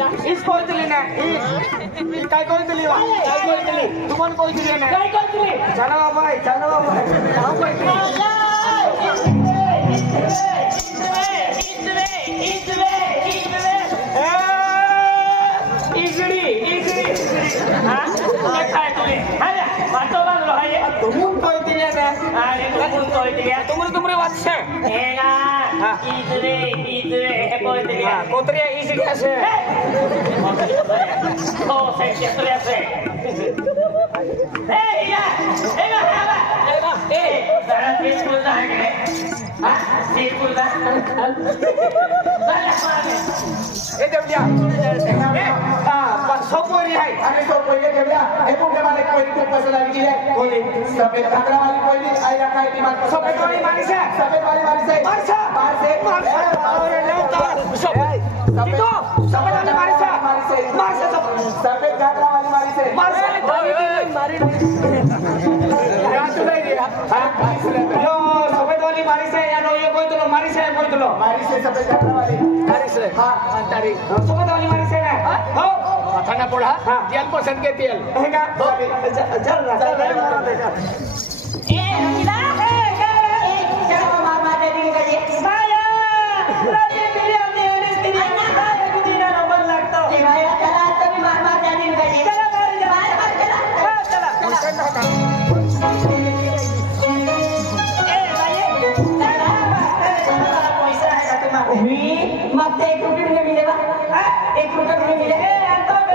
इस कोइतली ने ई काय कोइतली वा काय कोइतली तुमन कोइतली ने काय कोइतली चलो भाई जाओ कोइतली इजड़ी हां काय तुले हाय वाटो बांधलो हाय तुमन कोइतली ने अरे तुमरे वाटसे हेगा इजरे हे कोइतली कोतरिया इजड़ी असे तो से केतरिया से हेगा जरा स्कूल जा है हां स्कूल जा ए देवडिया सोपोरी है आम्ही सोपोरी देवडिया हे कोणते माने कोई पैसा लागी दिले कोणी सफेद घागरा वाली कोई आई रखा है दिमाग सफेद वाली मारी से अरे लेता सफेद वाली मारी से सफेद घागरा वाली मारी से मारी रातू नहीं दिया हां यो सफेद वाली मारी से या नो ये कोई तो मारी से सफेद घागरा वाली मारी से हां अंतारी सफेद वाली मारी से ना हो थाना पड़ा तेल परसेंट के तेल हैगा चल ए रंगीला मार दे दी का ये माया रानी मेरी अपनी तेरी अन्ना कुदीना नंबर लगता ए भाई चला तभी मार दे दी का ये चला चला ए भाई पैसा है का तुम्हारा मत 1 रुपया में मिलेगा 1 रुपया में मिले चला